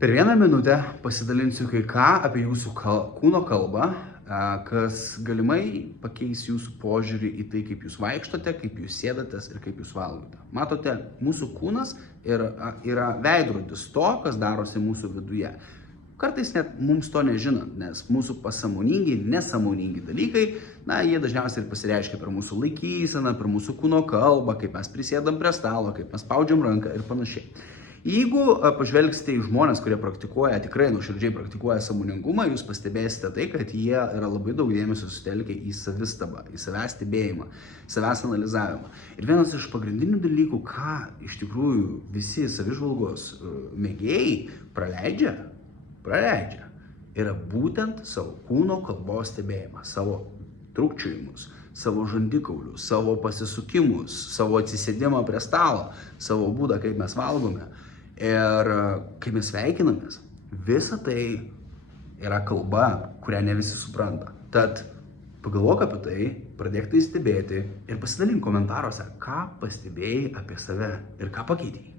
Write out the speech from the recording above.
Per vieną minutę pasidalinsiu kai ką apie jūsų kūno kalbą, kas galimai pakeis jūsų požiūrį į tai, kaip jūs vaikštote, kaip jūs sėdatės ir kaip jūs valgote. Matote, mūsų kūnas yra veidrodis to, kas darosi mūsų viduje. Kartais net mums to nežinant, nes mūsų pasąmoningi, nesąmoningi dalykai, jie dažniausiai ir pasireiškia per mūsų laikyseną, per mūsų kūno kalbą, kaip mes prisėdam prie stalo, kaip mes spaudžiam ranką ir panašiai. Jeigu pažvelgsite į žmonės, kurie tikrai nuoširdžiai praktikuoja sąmoningumą, jūs pastebėsite tai, kad jie yra labai daug dėmesio sutelkę į savistabą, į savęs stebėjimą, savęs analizavimą. Ir vienas iš pagrindinių dalykų, ką iš tikrųjų visi savižvalgos mėgėjai praleidžia, yra būtent savo kūno kalbos stebėjimą, savo trūkčiojimus, savo žandikaulius, savo pasisukimus, savo atsisėdimą prie stalo, savo būdą, kaip mes valgome ir kaip mes sveikinamės. Visa tai yra kalba, kurią ne visi supranta. Tad pagalvok apie tai, pradėk tai stebėti ir pasidalink komentaruose, ką pastebėjai apie save ir ką pakeitei.